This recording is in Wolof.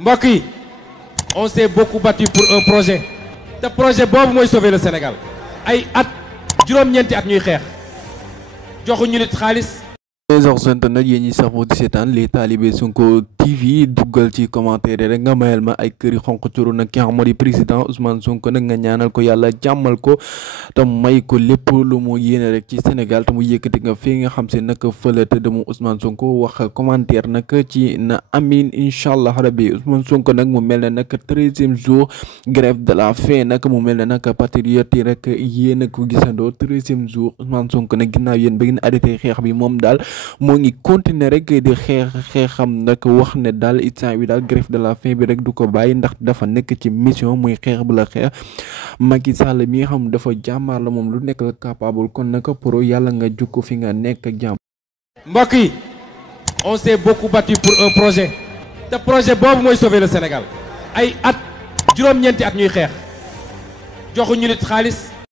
mbokk yi on s'est beaucoup battu pour un projet te projet boobu mooy sauver le Sénégal ay at juróom-ñeenti at ñuy xeex joxuñu nit xaalis. les internet yéen ñi sax di seetaan les talibé Sonko TV duggal ci commentaire rek nga mayal ma ay këri xonq curu nag ki nga xam moo di président Ousmane Sonko nag nga ñaanal ko yàlla jàmmal ko te may ko lépp lu mu yéene rek ci Sénégal te mu yëkkati nga fii nga xam si nag fële te mu Ousmane Sonko wax commentaire nag ci na amin incha allah rabbi Ousmane Sonko nag mu mel ne nag 13e jour grève de la faim nag mu mel ne nag patriote yi rek yéen a ko gisandoo 13e jour Ousmane Sonko nag ginnaaw yéen ba ngeen arrêté xeex bi moom daal moo ngi continuer rek di xeexam nag wax ne daal instant wi daal grève de la faim bi rek du ko bàyyi ndax dafa nekk ci mission muy xeex bu la xeex Macky Sall mi nga xam dafa jàmmaar la moom lu nekk la capable kon nag pour yàlla nga jukko fi nga nekk ak jàmm. mbokk yi on s'est beaucoup battu pour un projet te projet boobu mooy sauver le Sénégal ay at juróom-ñeenti at ñuy xeex joxuñu nit xaalis